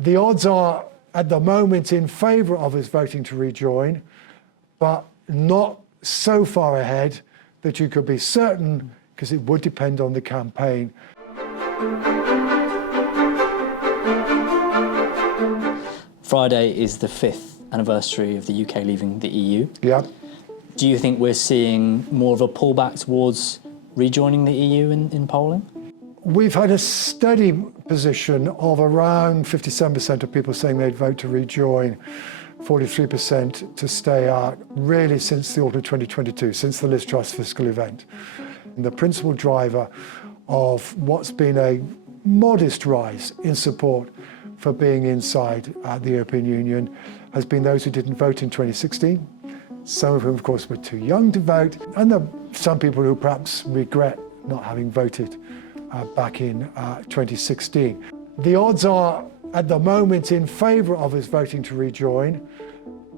The odds are at the moment in favour of us voting to rejoin, but not so far ahead that you could be certain, because it would depend on the campaign. Friday is the 5th anniversary of the UK leaving the EU. Yeah. Do you think we're seeing more of a pullback towards rejoining the EU in polling? We've had a steady position of around 57% of people saying they'd vote to rejoin, 43% to stay out, really since the autumn 2022, since the Liz Truss fiscal event. And the principal driver of what's been a modest rise in support for being inside the European Union has been those who didn't vote in 2016, some of whom, of course, were too young to vote, and some people who perhaps regret not having voted back in 2016. The odds are at the moment in favour of us voting to rejoin,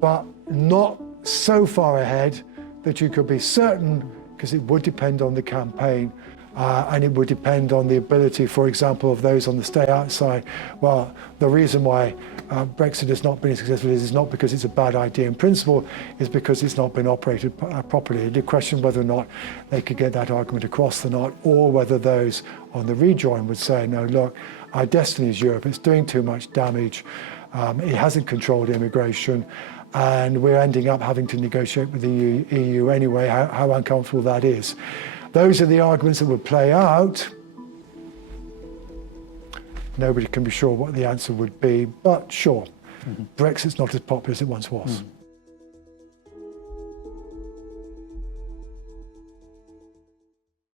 but not so far ahead that you could be certain, because it would depend on the campaign and it would depend on the ability, for example, of those on the stay outside. Well, the reason why Brexit has not been successful is not because it's a bad idea in principle, it's because it's not been operated properly. The question whether or not they could get that argument across or not, or whether those on the rejoin would say, no, look, our destiny is Europe, it's doing too much damage, it hasn't controlled immigration, and we're ending up having to negotiate with the EU anyway, how uncomfortable that is. Those are the arguments that would play out. Nobody can be sure what the answer would be, but sure, Brexit's not as popular as it once was.